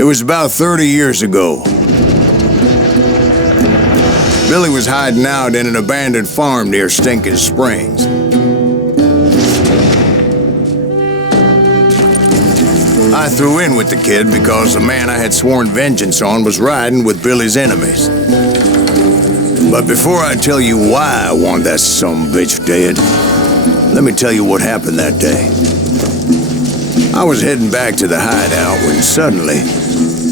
It was about 30 years ago. Billy was hiding out in an abandoned farm near Stinking Springs. I threw in with the kid because the man I had sworn vengeance on was riding with Billy's enemies. But before I tell you why I want that sumbitch dead, let me tell you what happened that day. I was heading back to the hideout when suddenly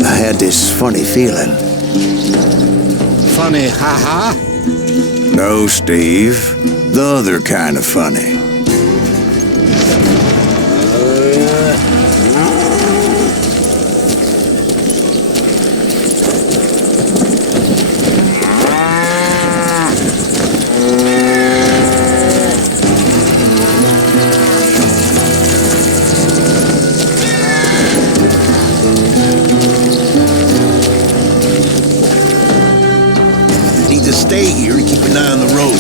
I had this funny feeling. Funny, ha-ha? No, Steve. The other kind of funny. Stay here and keep an eye on the road.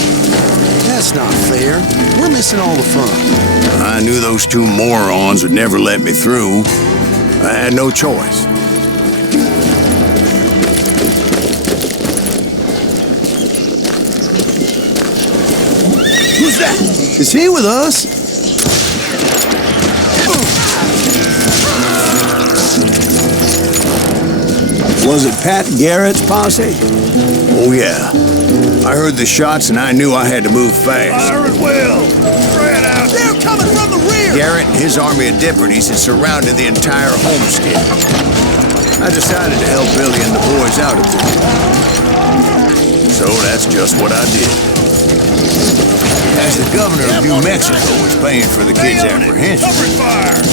That's not fair. We're missing all the fun. I knew those two morons would never let me through. I had no choice. Who's that? Is he with us? Was it Pat Garrett's posse? Oh, yeah. I heard the shots and I knew I had to move fast. Fire at will! Spread out! They're coming from the rear! Garrett and his army of deputies had surrounded the entire homestead. I decided to help Billy and the boys out of it. So that's just what I did. As the governor of New Mexico was paying for the kids' apprehension,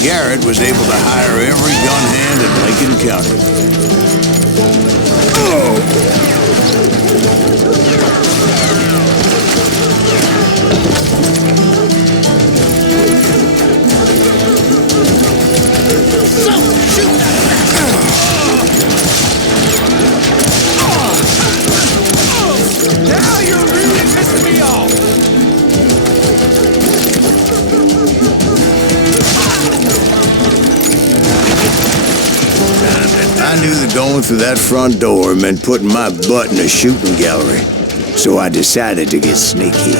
Garrett was able to hire every gun hand in Lincoln County. Now you're really pissing me off! I knew that going through that front door meant putting my butt in a shooting gallery, so I decided to get sneaky.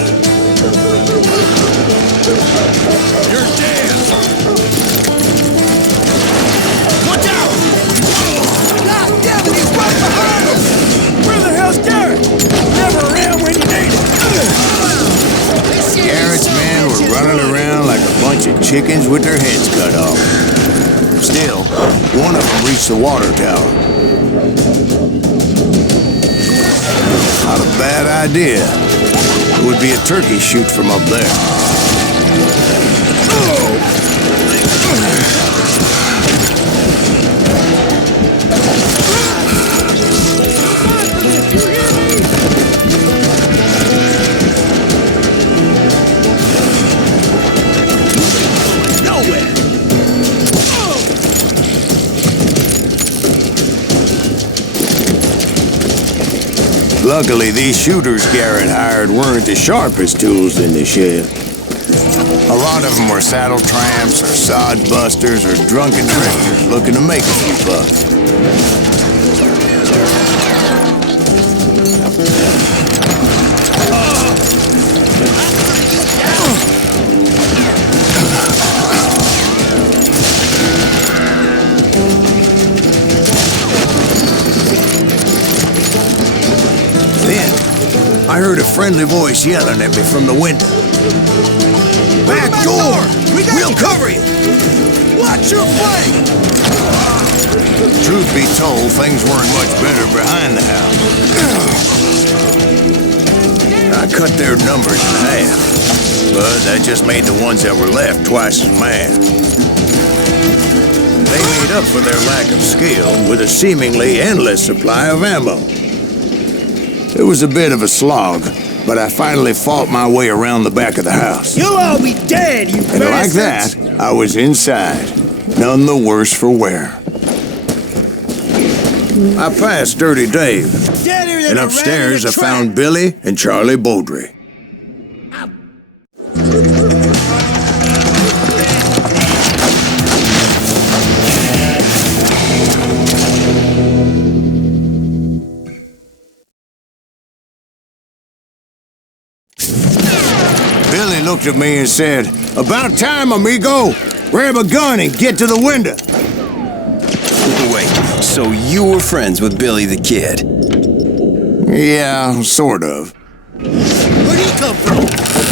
You're dead! Watch out! God damn it, he's right behind us! Where the hell's Garrett? Never around when you need it! Garrett's men were running around like a bunch of chickens with their heads cut off. Still, one of them reached the water tower. Not a bad idea. It would be a turkey shoot from up there. Luckily, these shooters Garrett hired weren't the sharpest tools in the shed. A lot of them were saddle tramps or sod busters or drunken drifters looking to make a few bucks. I heard a friendly voice yelling at me from the window. Back door! We'll cover you! Watch your flank! Truth be told, things weren't much better behind the house. I cut their numbers in half, but that just made the ones that were left twice as mad. They made up for their lack of skill with a seemingly endless supply of ammo. It was a bit of a slog, but I finally fought my way around the back of the house. You'll all be dead, you And like that, I was inside, none the worse for wear. I passed Dirty Dave, and upstairs I found Billy and Charlie Beaudry. looked at me and said, "About time, amigo. Grab a gun and get to the window." Wait, so you were friends with Billy the Kid? Yeah, sort of. Where'd he come from?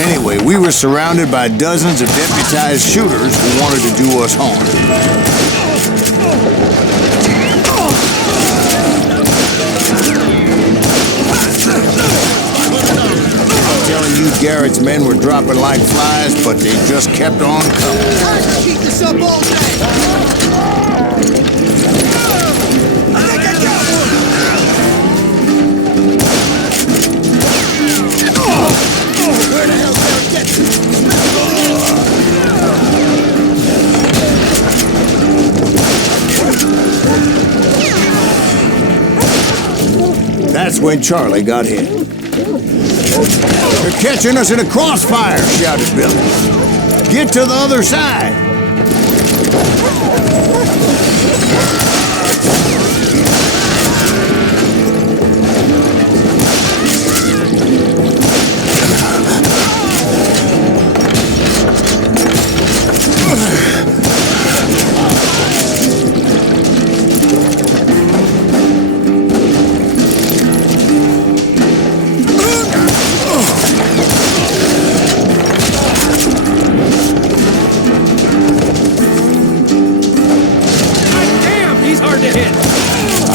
Anyway, we were surrounded by dozens of deputized shooters who wanted to do us harm. I'm telling you, Garrett's men were dropping like flies, but they just kept on coming. I can keep this up all day. I think I got one. Where the hell's that get to? That's when Charlie got hit. "They're catching us in a crossfire," shouted Billy. "Get to the other side."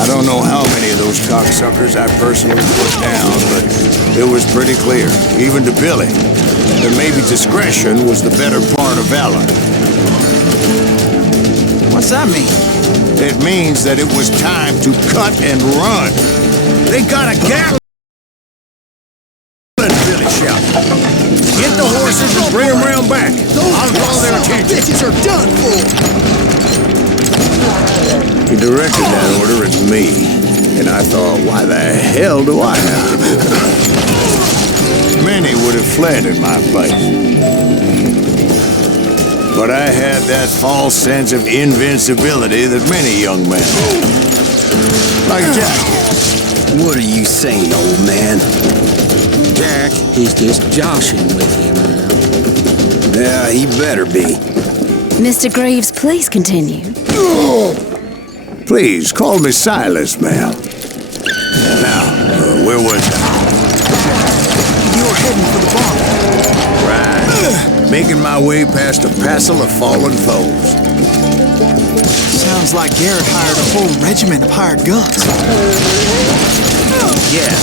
I don't know how many of those cocksuckers I personally put down, but it was pretty clear, even to Billy, that maybe discretion was the better part of valor. What's that mean? It means that it was time to cut and run. "They got a gap!" Billy shouted. "Get the horses and bring them round back. I'll draw their attention." Bitches are done for. He directed that order at me, and I thought, why the hell do I have to do it? Many would have fled in my place. But I had that false sense of invincibility that many young men have. Like Jack. What are you saying, old man? Jack, he's just joshing with you now. Yeah, he better be. Mr. Greaves, please continue. Please, call me Silas, ma'am. Now, where was I? You were heading for the bomb. Right. Making my way past a passel of fallen foes. Sounds like Garrett hired a whole regiment of hired guns. Yeah,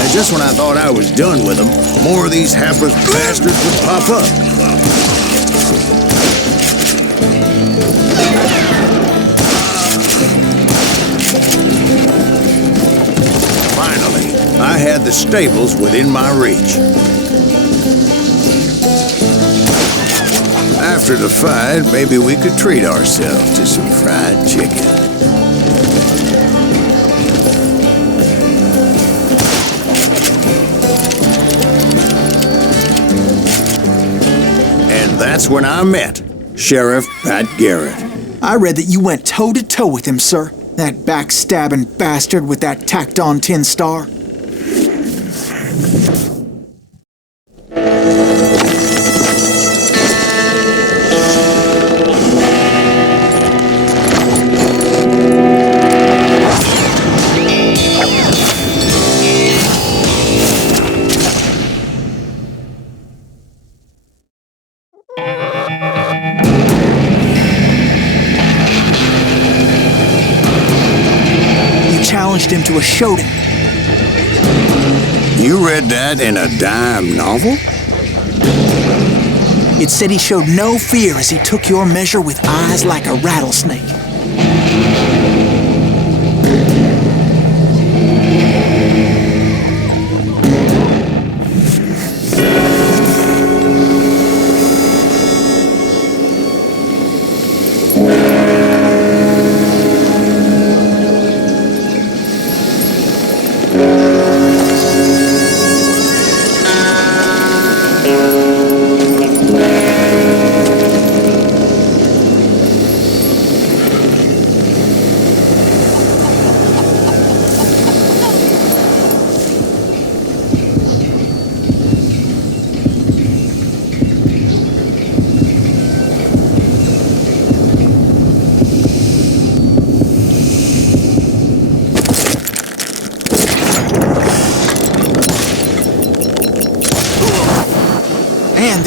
and just when I thought I was done with them, more of these hapless bastards would pop up. Finally, I had the stables within my reach. After the fight, maybe we could treat ourselves to some fried chicken. And that's when I met Sheriff Pat Garrett. I read that you went toe-to-toe with him, sir. That backstabbing bastard with that tacked-on tin star. Challenged him to a showdown. You read that in a dime novel? It said he showed no fear as he took your measure with eyes like a rattlesnake.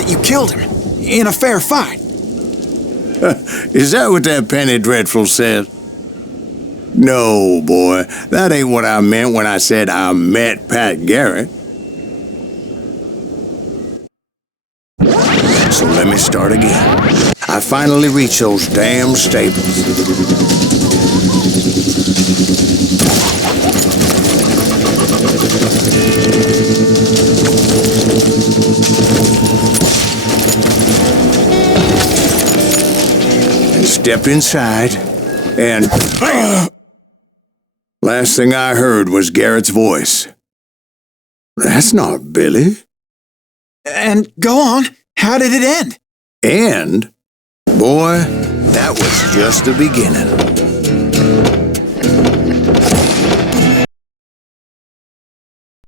that you killed him. In a fair fight. Is that what that Penny Dreadful said? No, boy. That ain't what I meant when I said I met Pat Garrett. So let me start again. I finally reached those damn stables. And stepped inside, and last thing I heard was Garrett's voice. That's not Billy. And go on. How did it end? And, boy, that was just the beginning.